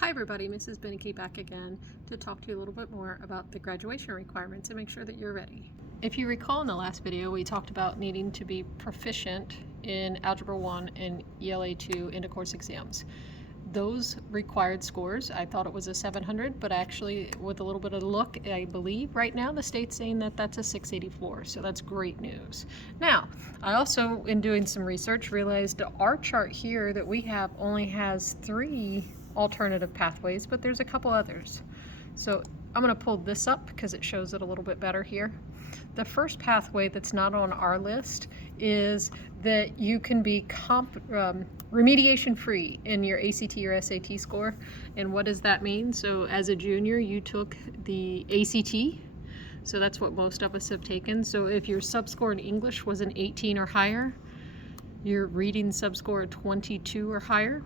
Hi everybody, Mrs. Beneke back again to talk to you a little bit more about the graduation requirements and make sure that you're ready. If you recall in the last video, we talked about needing to be proficient in Algebra 1 and ELA 2 end of course exams. Those required scores, I thought it was a 700, but actually with a little bit of luck, I believe right now the state's saying that that's a 684, so that's great news. Now, I also, in doing some research, realized our chart here that we have only has 3 alternative pathways, but there's a couple others. So I'm going to pull this up because it shows it a little bit better here. The first pathway that's not on our list is that you can be remediation free in your ACT or SAT score. And what does that mean? So as a junior, you took the ACT. So that's what most of us have taken. So if your sub-score in English was an 18 or higher, your reading sub-score a 22 or higher,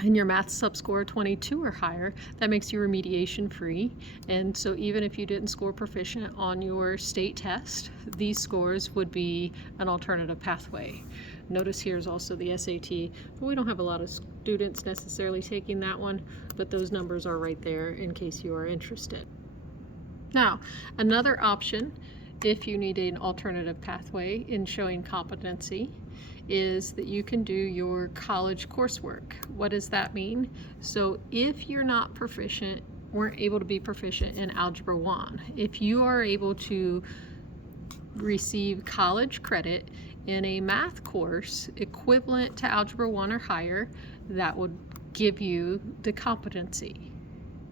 and your math sub-score 22 or higher, that makes you remediation free. And so even if you didn't score proficient on your state test, these scores would be an alternative pathway. Notice here is also the SAT, but we don't have a lot of students necessarily taking that one, but those numbers are right there in case you are interested. Now, another option, if you need an alternative pathway in showing competency, is that you can do your college coursework. What does that mean? So if you're not proficient, weren't able to be proficient in Algebra 1, if you are able to receive college credit in a math course equivalent to Algebra 1 or higher, that would give you the competency.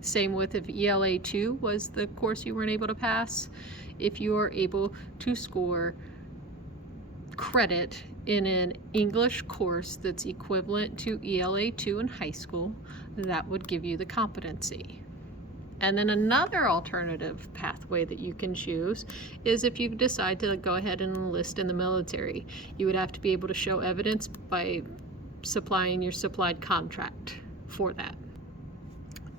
Same with if ELA 2 was the course you weren't able to pass. If you are able to score credit in an English course that's equivalent to ELA 2 in high school, that would give you the competency. And then another alternative pathway that you can choose is if you decide to go ahead and enlist in the military. You would have to be able to show evidence by supplying your supplied contract for that.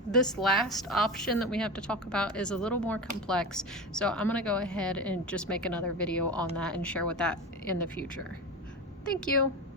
This last option that we have to talk about is a little more complex, so I'm going to go ahead and just make another video on that and share with that in the future. Thank you.